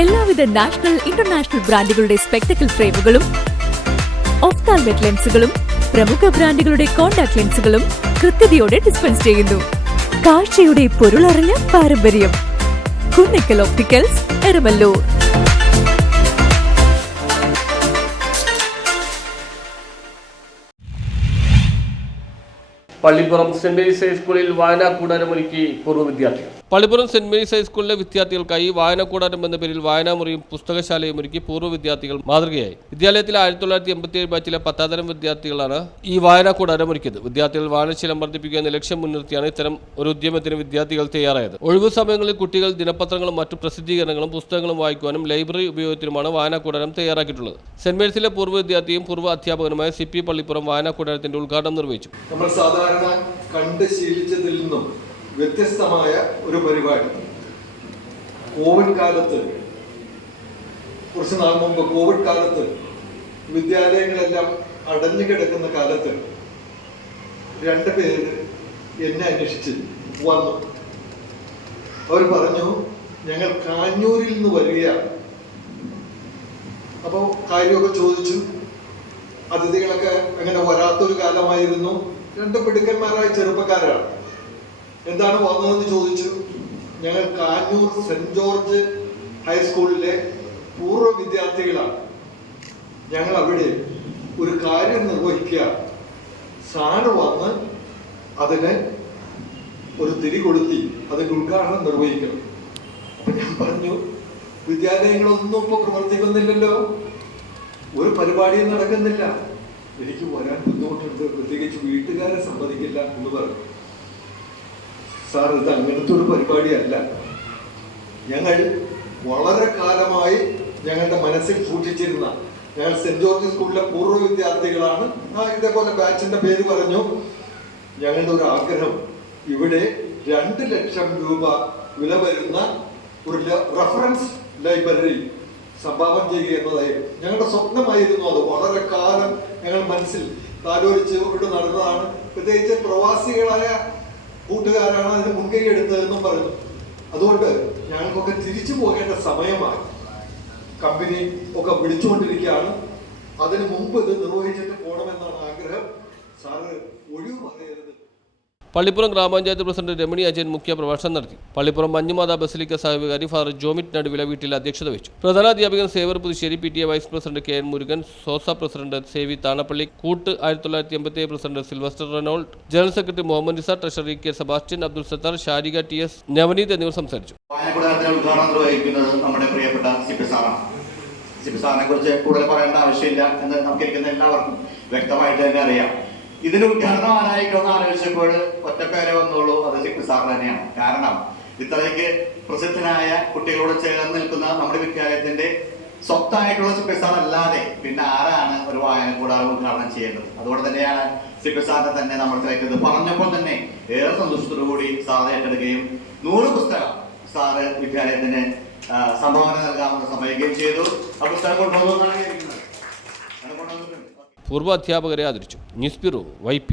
എല്ലാവിധ national international ബ്രാൻഡുകളുടെ spectacle ഫ്രെയിമുകളും ഒഫ്താൽമെറ്റ് ലെൻസുകളും പ്രമുഖ ബ്രാൻഡുകളുടെ കോൺടാക്ട് ലെൻസുകളും കൃത്യതയോടെ ഡിസ്പെൻസ് ചെയ്യുന്നു. കാഴ്ചയുടെ പൊരുളറിഞ്ഞ പാരമ്പര്യം. Kunnakkal opticals, Eramallur. Pallippuram Saint Mary's ഹൈസ്കൂളിൽ വായനാ കൂടാരമൊരുക്കി പൂർവ്വ വിദ്യാർത്ഥികൾ. പള്ളിപ്പുറം സെന്റ് മേരീസ് ഹൈസ്കൂളിലെ വിദ്യാർത്ഥികൾക്കായി വായനാ കൂടാരം എന്ന പേരിൽ വായനാമുറിയും പുസ്തകശാലയും ഒരുക്കി പൂർവ്വ വിദ്യാർത്ഥികൾ മാതൃകയായി. വിദ്യാലയത്തിലെ 1987 ബാച്ചിലെ 10ാം തരം വിദ്യാർത്ഥികളാണ് ഈ വായനാ കൂടാരം ഒരുക്കിയത്. വിദ്യാർത്ഥികൾ വായനശീലം വർദ്ധിപ്പിക്കുക എന്ന ലക്ഷ്യം മുൻനിർത്തിയാണ് ഇത്തരം ഒരു ഉദ്യമത്തിന് വിദ്യാർത്ഥികൾ തയ്യാറായത്. ഒഴിവു സമയങ്ങളിൽ കുട്ടികൾ ദിനപത്രങ്ങളും മറ്റു പ്രസിദ്ധീകരണങ്ങളും പുസ്തകങ്ങളും വായിക്കുവാനും ലൈബ്രറി ഉപയോഗത്തിനുമാണ് വായനാ കൂടാരം തയ്യാറാക്കിയിട്ടുള്ളത്. സെന്റ് മേരീസിലെ പൂർവ്വ വിദ്യാർത്ഥിയും പൂർവ്വ അധ്യാപകനുമായ CP പള്ളിപ്പുറം വായനാ കൂടാരത്തിന്റെ ഉദ്ഘാടനം നിർവഹിച്ചു. കണ്ട് ശീലിച്ചതിൽ നിന്നും വ്യത്യസ്തമായ ഒരു പരിപാടി. കോവിഡ് കാലത്ത്, കുറച്ച് നാൾ മുമ്പ് കോവിഡ് കാലത്ത് വിദ്യാലയങ്ങളെല്ലാം അടഞ്ഞു കിടക്കുന്ന കാലത്ത് 2 പേര് എന്നെ അന്വേഷിച്ച് വന്നു. അവർ പറഞ്ഞു, ഞങ്ങൾ കാഞ്ഞൂരിൽ നിന്ന് വരികയാണ്. അപ്പോൾ കാര്യമൊക്കെ ചോദിച്ചു. അതിഥികളൊക്കെ അങ്ങനെ വരാത്തൊരു കാലമായിരുന്നു. 2 പിടുക്കന്മാരായ ചെറുപ്പക്കാരാണ്. എന്താണ് വന്നതെന്ന് ചോദിച്ചു. ഞങ്ങൾ കാഞ്ഞൂർ സെന്റ് ജോർജ് ഹൈസ്കൂളിലെ പൂർവ്വ വിദ്യാർത്ഥികളാണ്. ഞങ്ങൾ അവിടെ ഒരു കാര്യം നിർവഹിക്കുക. സാറ് വന്ന് അതിന് ഒരു തിരി കൊളുത്തി അതിന്റെ ഉദ്ഘാടനം നിർവഹിക്കണം. അപ്പൊ ഞാൻ പറഞ്ഞു, വിദ്യാലയങ്ങളൊന്നും ഇപ്പൊ പ്രവർത്തിക്കുന്നില്ലല്ലോ, ഒരു പരിപാടിയും നടക്കുന്നില്ല, എനിക്ക് വരാൻ ബുദ്ധിമുട്ടുണ്ട്, പ്രത്യേകിച്ച് വീട്ടുകാരെ സമ്മതിക്കില്ല എന്ന് പറഞ്ഞു. സാർ, ഇത് അങ്ങനത്തെ ഒരു പരിപാടിയല്ല. ഞങ്ങൾ വളരെ കാലമായി ഞങ്ങളുടെ മനസ്സിൽ സൂക്ഷിച്ചിരുന്ന, ഞങ്ങൾ സെന്റ് ജോർജ് സ്കൂളിലെ പൂർവ്വ വിദ്യാർത്ഥികളാണ്. ഇതേപോലെ ബാച്ചിന്റെ പേര് പറഞ്ഞു. ഞങ്ങളുടെ ഒരു ആഗ്രഹം, ഇവിടെ 2 ലക്ഷം രൂപ വില വരുന്ന ഒരു റഫറൻസ് ലൈബ്രറി സംഭാവന ചെയ്യുക എന്നതായിരുന്നു ഞങ്ങളുടെ സ്വപ്നമായിരുന്നു. അത് വളരെ കാലം ഞങ്ങൾ മനസ്സിൽ താലോലിച്ച് കൊണ്ട് നടന്നതാണ്. പ്രത്യേകിച്ച് പ്രവാസികളായ കൂട്ടുകാരാണ് അതിന് മുൻകൈ എടുത്തതെന്നും പറഞ്ഞു. അതുകൊണ്ട് ഞങ്ങൾക്കൊക്കെ തിരിച്ചു പോകേണ്ട സമയമായി. കമ്പനി ഒക്കെ വിളിച്ചുകൊണ്ടിരിക്കുകയാണ്. അതിന് മുമ്പ് ഇത് നിർവഹിച്ചിട്ട് പോകണമെന്നാണ് ആഗ്രഹം. സാറ് ഒഴിവ് പറയരുത്. പള്ളിപ്പുറം ഗ്രാമപഞ്ചായത്ത് പ്രസിഡന്റ് രമണി അജയൻ മുഖ്യ പ്രഭാഷണം നടത്തി. പള്ളിപ്പുറം മഞ്ഞുമാതാ ബസിലിക്ക സഹവികാരി ഫാദർ ജോമിറ്റ് നടുവില വീട്ടിൽ അധ്യക്ഷത വഹിച്ചു. പ്രധാനാധ്യാപകൻ Xavier Puthussery, PTA vice president KN Murugan, സോസ പ്രസിഡന്റ് സേവി താണപ്പള്ളി, കൂട്ട് 1987 president Sylvester Renold, general secretary Muhammad Nisar, treasury K Sebastian, Abdul Sathar, Sharika TS, Navaneeth എന്നിവർ സംസാരിച്ചു. ഉദ്ഘാടനം നിർവഹിക്കുന്നത് നമ്മുടെ പ്രിയപ്പെട്ട CP സാറാണ്. CP സാറിനെ കുറിച്ച് കൂടുതൽ പറയേണ്ട ആവശ്യമില്ല എന്ന് നമുക്കിരിക്കുന്ന എല്ലാവർക്കും വ്യക്തമായിട്ട് തന്നെ അറിയാം. ഇതിന് ഉദ്ഘാടനം ആരായിട്ടൊന്ന് ആലോചിച്ചപ്പോൾ ഒറ്റപ്പേരെ വന്നോളൂ, അത് CP സാർ തന്നെയാണ്. കാരണം ഇത്രയ്ക്ക് പ്രസിദ്ധനായ കുട്ടികളോട് ചേർന്ന് നിൽക്കുന്ന നമ്മുടെ വിദ്യാലയത്തിന്റെ സ്വത്തായിട്ടുള്ള CP സാർ അല്ലാതെ പിന്നെ ആരാണ് ഒരു വായനക്കൂടാരം ഉദ്ഘാടനം ചെയ്യേണ്ടത്? അതുകൊണ്ട് തന്നെയാണ് CP സാറിനെ തന്നെ നമ്മൾ തിരക്കുന്നത്. പറഞ്ഞപ്പോൾ തന്നെ ഏറെ സന്തോഷത്തോടുകൂടി സാർ ഏറ്റെടുക്കുകയും 100 പുസ്തകം സാറ് വിദ്യാലയത്തിന് സംഭാവന നൽകാമെന്ന് സമ്മതിക്കുകയും ചെയ്തു. ആ പുസ്തകം കൊണ്ടുവന്നാണ് കേൾക്കുന്നത്. പൂർവ്വ അധ്യാപകരെ ആദരിച്ചു. News bureau, YP.